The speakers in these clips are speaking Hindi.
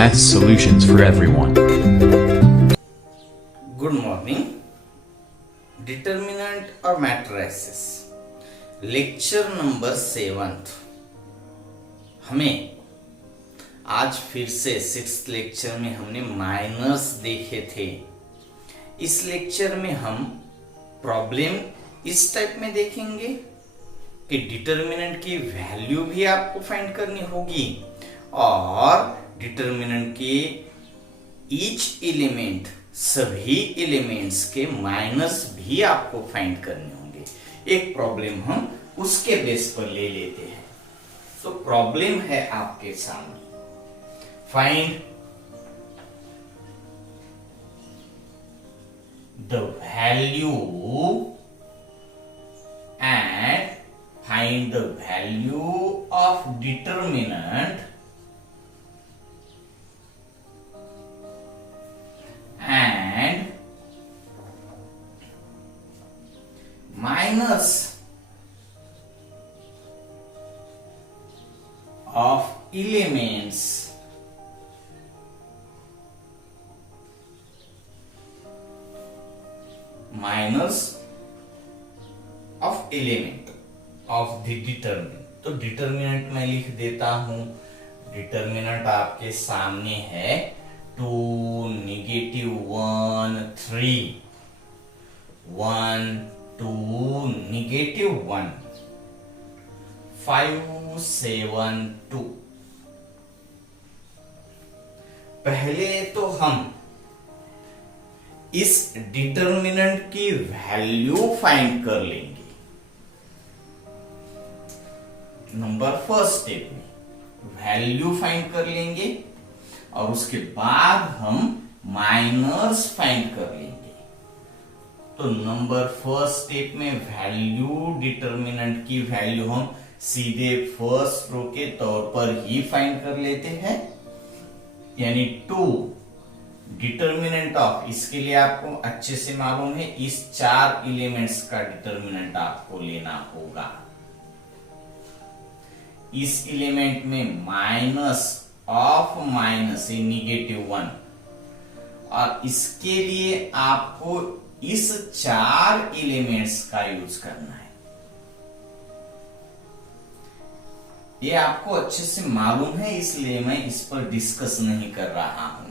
Math solutions for everyone. Good morning. Determinant और मैट्रिसेस लेक्चर नंबर 7। हमें आज फिर से 6th लेक्चर में हमने माइनर्स देखे थे। इस लेक्चर में हम प्रॉब्लम इस टाइप में देखेंगे कि डिटर्मिनेंट की वैल्यू भी आपको फाइंड करनी होगी और डिटर्मिनेंट के ईच एलिमेंट सभी एलिमेंट्स के माइनस भी आपको फाइंड करने होंगे। एक प्रॉब्लम हम उसके बेस पर ले लेते हैं। तो प्रॉब्लम है आपके सामने, find the value and find the value of determinant and minus of elements of element of the determinant. तो डिटर्मिनेंट मैं लिख देता हूं। डिटर्मिनेंट आपके सामने है 2, -1, 3, 1, 2, -1, 5, 7, 2। पहले तो हम इस डिटर्मिनेंट की वैल्यू फाइंड कर लेंगे। नंबर फर्स्ट स्टेप में वैल्यू फाइंड कर लेंगे और उसके बाद हम माइनर्स फाइंड कर लेंगे। तो नंबर फर्स्ट स्टेप में वैल्यू, डिटर्मिनेंट की वैल्यू हम सीधे फर्स्ट रो के तौर पर ही फाइंड कर लेते हैं, यानी 2 डिटर्मिनेंट ऑफ, इसके लिए आपको अच्छे से मालूम है इस 4 एलिमेंट्स का डिटर्मिनेंट आपको लेना होगा। इस एलिमेंट में माइनस ऑफ माइनस -1 और इसके लिए आपको इस 4 एलिमेंट्स का यूज करना है। ये आपको अच्छे से मालूम है, इसलिए मैं इस पर डिस्कस नहीं कर रहा हूं।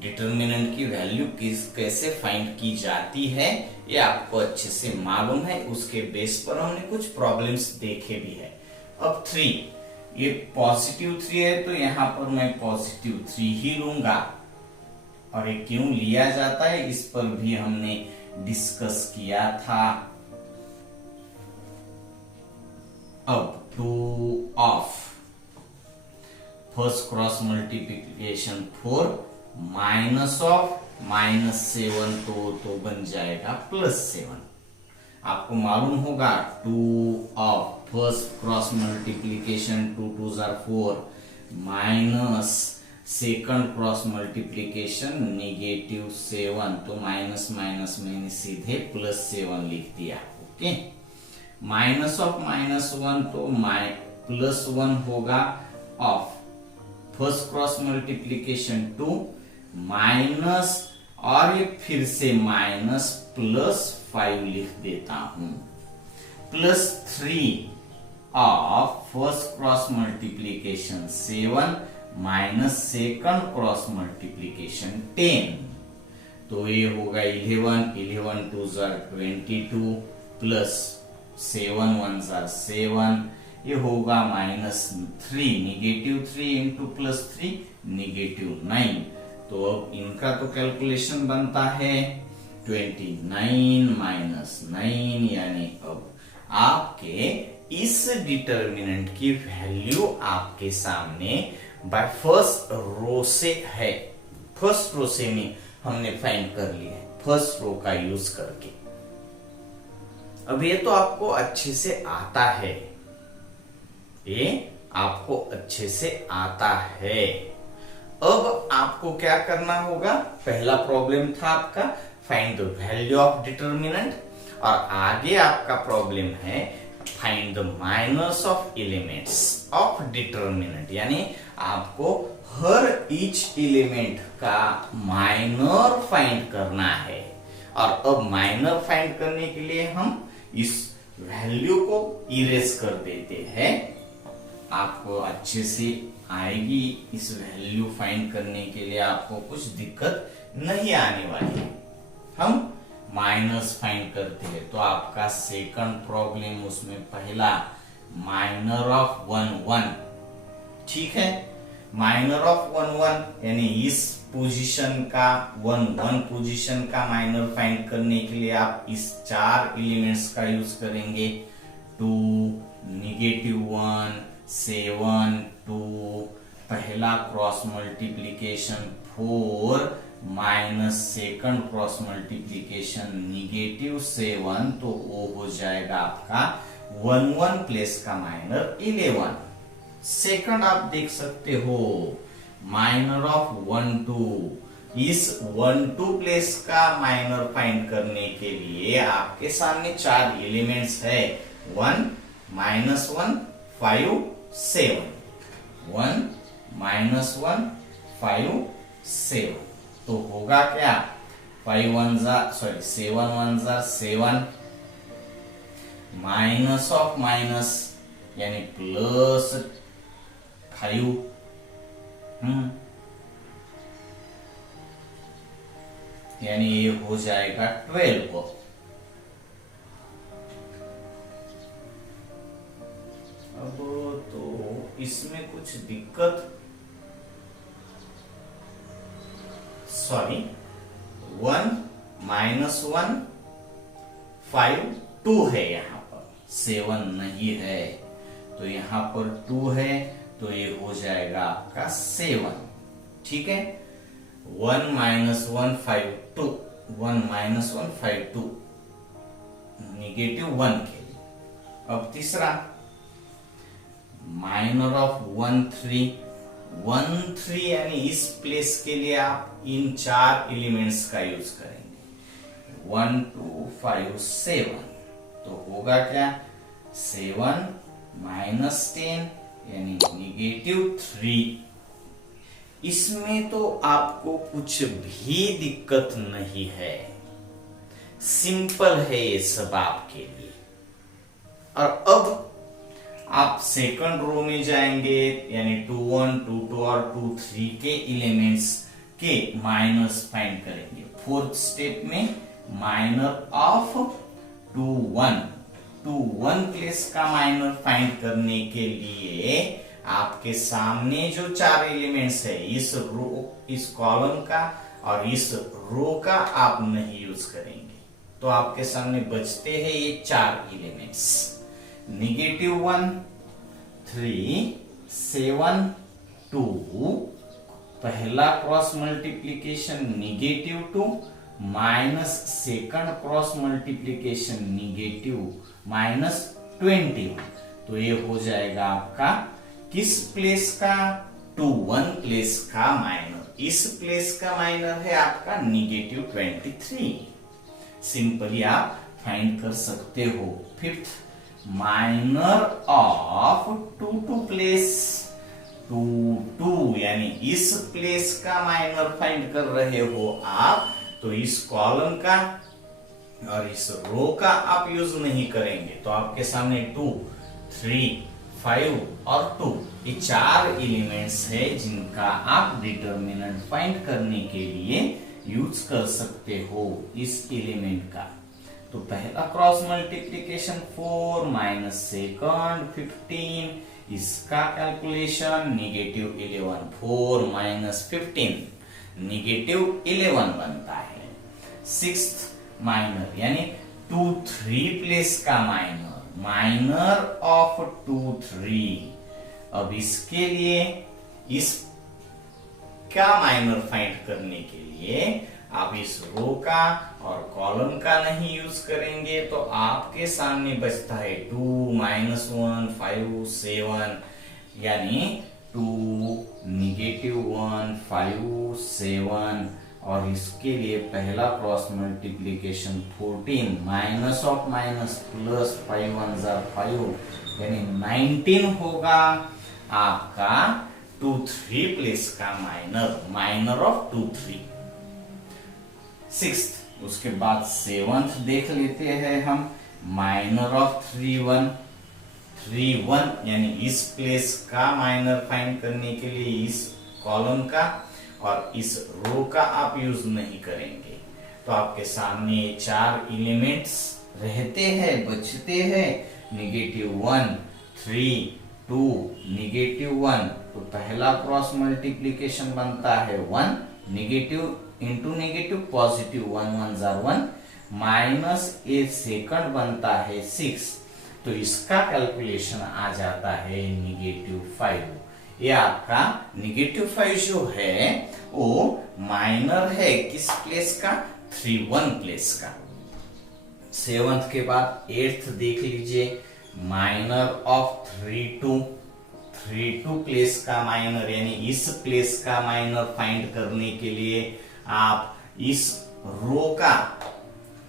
डिटर्मिनेंट की वैल्यू कैसे फाइंड की जाती है ये आपको अच्छे से मालूम है। उसके बेस पर हमने कुछ प्रॉब्लम्स देखे भी है। अब 3, ये +3 है तो यहां पर मैं +3 ही लूंगा और ये क्यों लिया जाता है इस पर भी हमने डिस्कस किया था। अब 2 of first cross multiplication 4 minus of -7 तो बन जाएगा +7। आपको मालूम होगा 2 of first cross multiplication 2 2s are 4 minus second cross multiplication -7, तो माइनस माइनस मैंने सीधे +7 लिख दिया। ओके, माइनस ऑफ -1 तो +1 होगा of first cross multiplication 2 minus और ये फिर से माइनस +5 लिख देता हूं, +3 of first cross multiplication 7 minus second cross multiplication 10, तो ये होगा 11 2s are 22 plus 7 1s are 7, ये होगा -3 -3 इंटू +3 -9। तो अब इनका तो कैलकुलेशन बनता है 29 - 9, यानी अब आपके इस डिटर्मिनेंट की वैल्यू आपके सामने बाय फर्स्ट रो से है। फर्स्ट रो से में हमने फाइंड कर लिया है, फर्स्ट रो का यूज करके। अब ये तो आपको अच्छे से आता है, ये आपको अच्छे से आता है। अब आपको क्या करना होगा, पहला प्रॉब्लम था आपका find the value of determinant और आगे आपका प्रॉब्लम है find the minors of elements of determinant, यानी आपको हर ईच एलिमेंट का माइनर फाइंड करना है। और अब माइनर फाइंड करने के लिए हम इस वैल्यू को इरेज कर देते हैं। आपको अच्छे से आएगी इस वैल्यू फाइंड करने के लिए, आपको कुछ दिक्कत नहीं आने वाली है। हम माइनस फाइंड करते हैं, तो आपका सेकंड प्रॉब्लम उसमें पहला माइनर ऑफ 1 1, ठीक है। माइनर ऑफ 1 1 यानी इस पोजीशन का 1 1 पोजीशन का माइनर फाइंड करने के लिए आप इस 4 एलिमेंट्स का यूज करेंगे। 2 -1 7 2, पहला cross multiplication 4 minus second cross multiplication -7, तो वो हो जाएगा आपका 1 1 प्लेस का माइनर 11। सेकंड आप देख सकते हो माइनर ऑफ 1 2, इस 1 2 प्लेस का माइनर फाइंड करने के लिए आपके सामने 4 एलिमेंट्स है। 1 -1 5 7, 1 -1 5 7, तो होगा क्या 7 1 7, माइनस ऑफ माइनस यानी प्लस 5, यानी ये हो जाएगा 12। अब तो इसमें कुछ दिक्कत, 1 -1 5 2 है, यहाँ पर 7 नहीं है, तो यहाँ पर 2 है, तो ये हो जाएगा आपका 7, ठीक है। 1 -1 5 2, 1 -1 5 2, -1 के लिए। अब तीसरा माइनर ऑफ 1 3, 1 3 यानी इस प्लेस के लिए आप इन 4 एलिमेंट्स का यूज करेंगे। 1 2 5 7, तो होगा क्या 7 -10 यानी -3। इसमें तो आपको कुछ भी दिक्कत नहीं है, सिंपल है ये सब आपके लिए। और अब आप सेकंड रो में जाएंगे, यानी 2 1 2 2 और 2 3 के एलिमेंट्स के माइनर्स फाइंड करेंगे। फोर्थ स्टेप में माइनर ऑफ 2 1 प्लेस का माइनर फाइंड करने के लिए आपके सामने जो 4 एलिमेंट्स है, इस रो, इस कॉलम का और इस रो का आप नहीं यूज करेंगे, तो आपके सामने बचते हैं ये 4 एलिमेंट्स। -1 3 7 2, पहला cross multiplication -2 minus second cross multiplication -21, तो ये हो जाएगा आपका किस प्लेस का 2 1 प्लेस का माइनर। इस प्लेस का माइनर है आपका -23। सिंपली आप फाइंड कर सकते हो। फिफ्थ माइनर ऑफ 2 2 प्लेस 2 2, यानी इस प्लेस का माइनर फाइंड कर रहे हो आप, तो इस कॉलम का और इस रो का आप यूज नहीं करेंगे, तो आपके सामने 2 3 5 और 2 ये 4 एलिमेंट्स है जिनका आप डिटर्मिनेंट फाइंड करने के लिए यूज कर सकते हो इस एलिमेंट का। तो पहला क्रॉस मल्टीप्लीकेशन 4 माइनस सेकंड 15, इसका कैलकुलेशन -11, 4 - 15 -11 बनता है। सिक्स्थ माइनर यानी 2 3 प्लेस का माइनर ऑफ 2 3। अब इसके लिए इस क्या माइनर फाइंड करने के लिए आप इस रो का और कॉलम का नहीं यूज करेंगे, तो आपके सामने बचता है 2 - 1 5 7, यानी 2 -1 5 7 और इसके लिए पहला cross multiplication 14 minus of minus plus 5 1 jar 5 यानी 19 होगा आपका 2 3 प्लेस का माइनर ऑफ 2 3। सिक्स्थ, उसके बाद सेवंथ देख लेते हैं हम, माइनर ऑफ 3 1 3 1 यानी इस प्लेस का माइनर फाइंड करने के लिए इस कॉलम का और इस रो का आप यूज नहीं करेंगे। तो आपके सामने ये 4 एलिमेंट्स रहते हैं, बचते हैं, -1 3 2 -1। तो पहला क्रॉस मल्टीप्लीकेशन बनता है 1 नेगेटिव इंटू नेगेटिव पॉजिटिव 1 1 जार 1 माइनस ए सेकंड बनता है 6। तो इसका कैलकुलेशन आ जाता है -5। ये आपका -5 जो है वो माइनर है किस प्लेस का, 3 1 प्लेस का। सेवंथ के बाद एट्थ देख लीजिए, माइनर ऑफ 3 2 प्लेस का माइनर यानी इस प्लेस का माइनर फाइंड करने के लिए आप इस रो का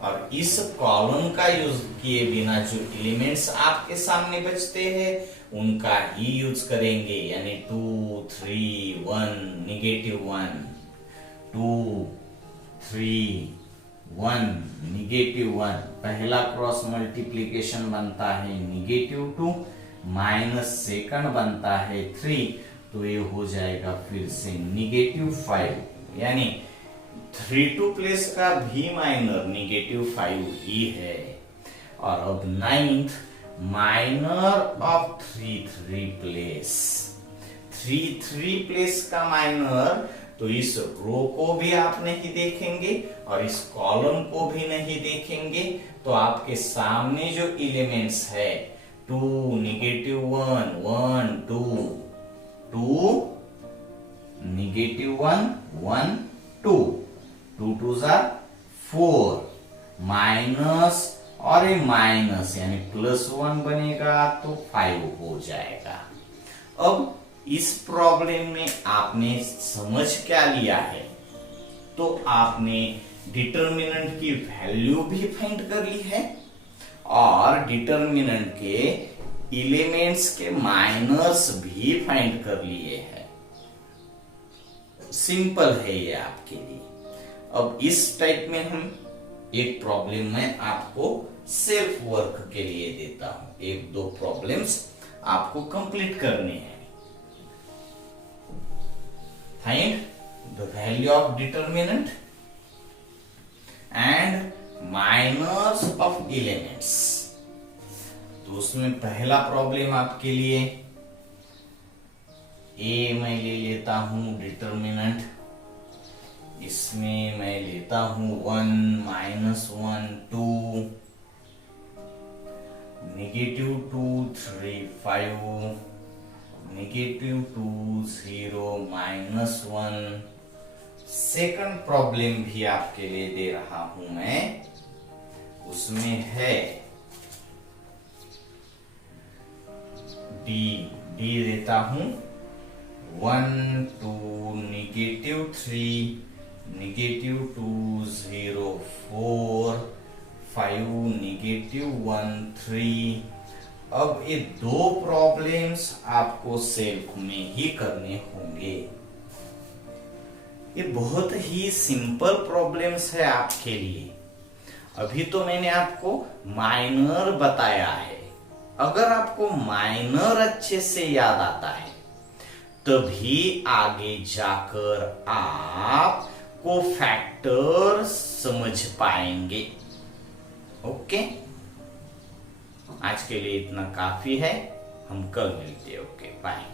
और इस कॉलम का यूज किए बिना जो एलिमेंट्स आपके सामने बचते हैं उनका ही यूज करेंगे, यानी 2 3 1 -1 2 3 1 -1। पहला क्रॉस मल्टीप्लीकेशन बनता है -2 माइनस सेकंड बनता है 3। तो ये हो जाएगा फिर से -5 यानी 3 2 प्लेस का भी माइनर -5 ही है। और अब ninth, minor of 3 3 place 3 3 place का माइनर। तो इस रो को भी आप नहीं देखेंगे और इस कॉलम को भी नहीं देखेंगे। तो आपके सामने जो एलिमेंट्स है 2 -1 1 2 2 -1 1 2 2 2 जार 4 माइनस और ये माइनस यानी +1 बनेगा तो 5 हो जाएगा। अब इस प्रॉब्लम में आपने समझ क्या लिया है, तो आपने डिटर्मिनेंट की वैल्यू भी फाइंड कर ली है और डिटर्मिनेंट के एलिमेंट्स के माइनर्स भी फाइंड कर लिए हैं। सिंपल है ये आपके लिए। अब इस टाइप में हम एक प्रॉब्लम में आपको सेल्फ वर्क के लिए देता हूं, 1-2 प्रॉब्लम्स आपको कंप्लीट करने हैं। Find the value of determinant and minors of elements. तो उसमें पहला प्रॉब्लम आपके लिए ए मैं ले लेता हूं डिटर्मिनेंट, इसमें मैं लेता हूं 1 -1 2 -2 3 5 -2 0 -1। सेकंड प्रॉब्लम भी आपके लिए दे रहा हूं मैं, उसमें है डी देता हूं 1 2 -3 -2 0 4 5 -1 3। अब ये 2 प्रॉब्लम्स आपको सेल्फ में ही करने होंगे। ये बहुत ही सिंपल प्रॉब्लम्स है आपके लिए। अभी तो मैंने आपको माइनर बताया है। अगर आपको माइनर अच्छे से याद आता है तभी आगे जाकर आप को फैक्टर समझ पाएंगे। ओके, आज के लिए इतना काफी है, हम कल मिलते हैं। Okay bye.